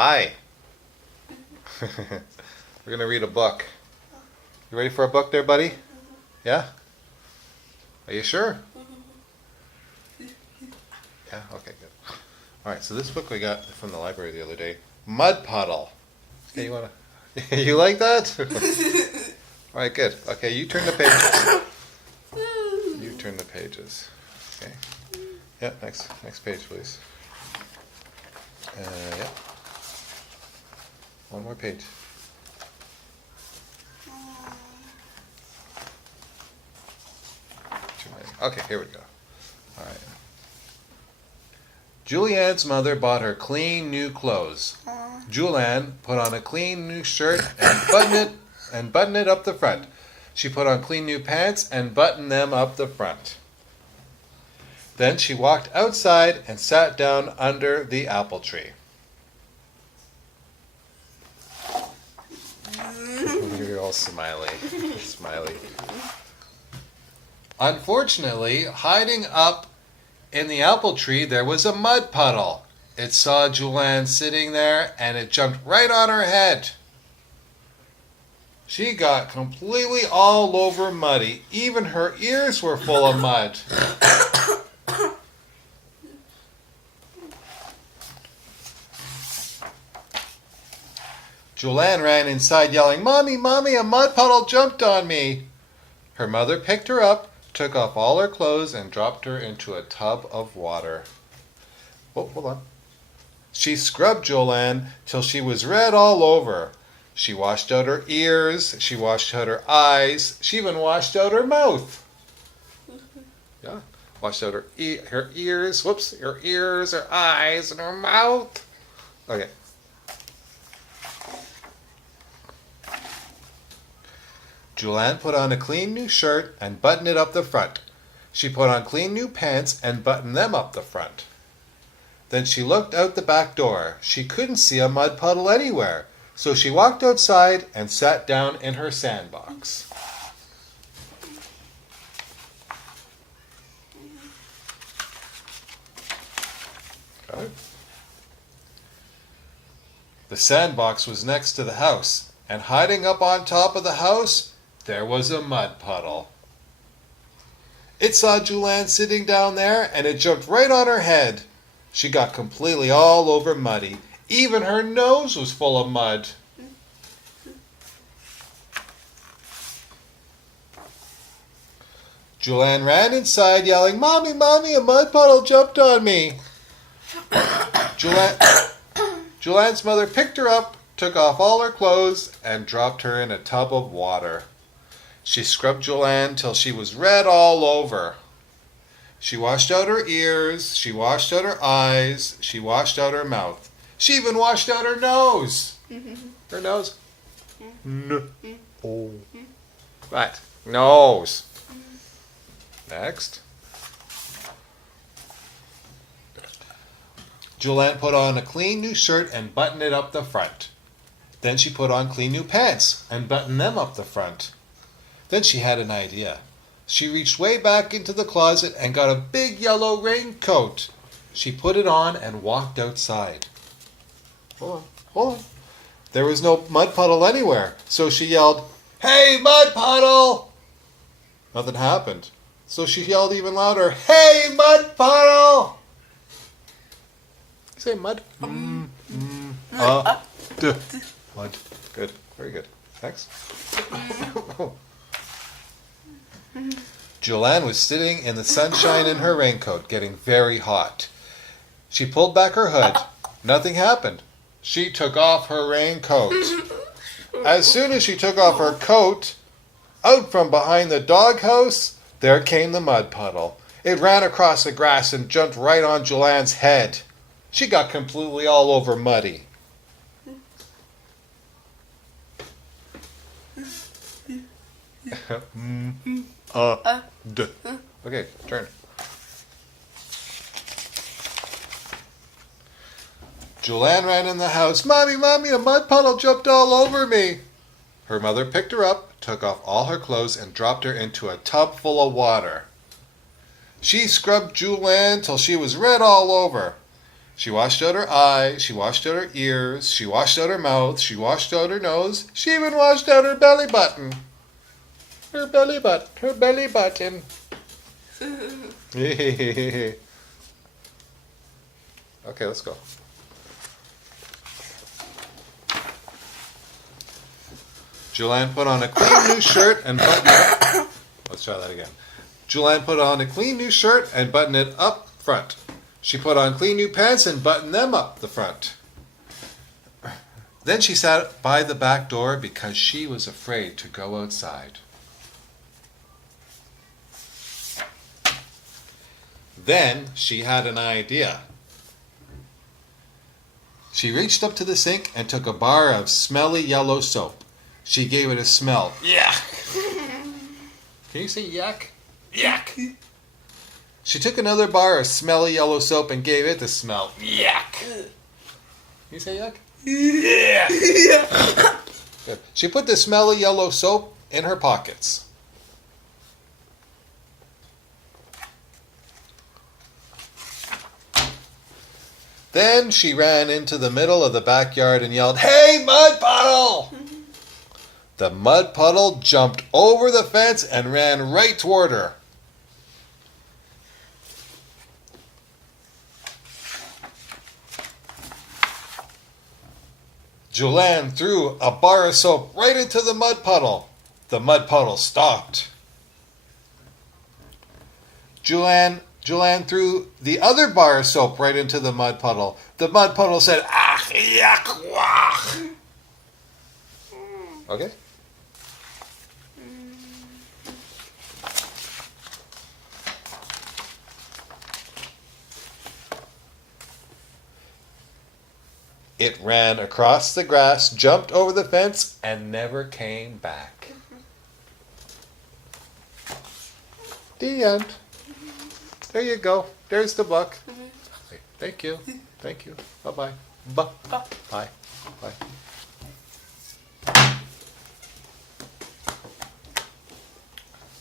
Hi. We're going to read a book. You ready for a book there, buddy? Yeah? Are you sure? Yeah? Okay, good. Alright, so this book we got from the library the other day. Mudpuddle. Okay, you want to... You like that? Alright, good. Okay, you turn the pages. You turn the pages. Okay. Yeah, next page, please. Yeah. One more page. Too many. Okay, here we go. All right. Julianne's mother bought her clean new clothes. Julianne put on a clean new shirt and buttoned it up the front. She put on clean new pants and buttoned them up the front. Then she walked outside and sat down under the apple tree. You're all smiley. Smiley. Unfortunately, hiding up in the apple tree, there was a mud puddle. It saw Julianne sitting there and it jumped right on her head. She got completely all over muddy. Even her ears were full of mud. Julianne ran inside yelling, "Mommy, Mommy, a mud puddle jumped on me." Her mother picked her up, took off all her clothes, and dropped her into a tub of water. Oh, hold on. She scrubbed Julianne till she was red all over. She washed out her ears, she washed out her eyes, she even washed out her mouth. Yeah, washed out her ears, her ears, her eyes, and her mouth. Okay. Julianne put on a clean new shirt and buttoned it up the front. She put on clean new pants and buttoned them up the front. Then she looked out the back door. She couldn't see a mud puddle anywhere, so she walked outside and sat down in her sandbox. Okay. The sandbox was next to the house, and hiding up on top of the house, there was a mud puddle. It saw Julianne sitting down there and it jumped right on her head. She got completely all over muddy. Even her nose was full of mud. Julianne ran inside yelling, "Mommy, Mommy, a mud puddle jumped on me." Julianne's mother picked her up, took off all her clothes, and dropped her in a tub of water. She scrubbed Julianne till she was red all over. She washed out her ears, she washed out her eyes, she washed out her mouth. She even washed out her nose. Her nose. Oh. Right. Nose. Next. Julianne put on a clean new shirt and buttoned it up the front. Then she put on clean new pants and buttoned them up the front. Then she had an idea. She reached way back into the closet and got a big yellow raincoat. She put it on and walked outside. Hold on. There was no mud puddle anywhere, so she yelled, "Hey, mud puddle!" Nothing happened, so she yelled even louder, "Hey, mud puddle!" Say mud. Mud. Good. Very good. Next. Julianne was sitting in the sunshine in her raincoat, getting very hot. She pulled back her hood. Nothing happened. She took off her raincoat. As soon as she took off her coat, out from behind the doghouse, there came the mud puddle. It ran across the grass and jumped right on Julianne's head. She got completely all over muddy. Okay, turn. Julianne ran in the house. "Mommy, Mommy, a mud puddle jumped all over me." Her mother picked her up, took off all her clothes, and dropped her into a tub full of water. She scrubbed Julianne till she was red all over. She washed out her eyes, she washed out her ears, she washed out her mouth, she washed out her nose, she even washed out her belly button. Her belly button. Okay, let's go. Julianne put on a clean new shirt and buttoned it up. Let's try that again. Julianne put on a clean new shirt and buttoned it up front. She put on clean new pants and buttoned them up the front. Then she sat by the back door because she was afraid to go outside. Then she had an idea. She reached up to the sink and took a bar of smelly yellow soap. She gave it a smell. Yuck! Can you say yuck? Yuck! She took another bar of smelly yellow soap and gave it the smell. Yuck! Can you say yuck? Yeah. Good. She put the smelly yellow soap in her pockets. Then she ran into the middle of the backyard and yelled, "Hey, Mudpuddle!" The Mudpuddle jumped over the fence and ran right toward her. Julianne threw a bar of soap right into the Mudpuddle. The Mudpuddle stopped. Julianne threw the other bar of soap right into the Mudpuddle. The Mudpuddle said, "Ah, yuck, wah." Okay? It ran across the grass, jumped over the fence, and never came back. The end. There you go. There's the book. Thank you. Thank you. Bye-bye. Bye. Bye. Bye.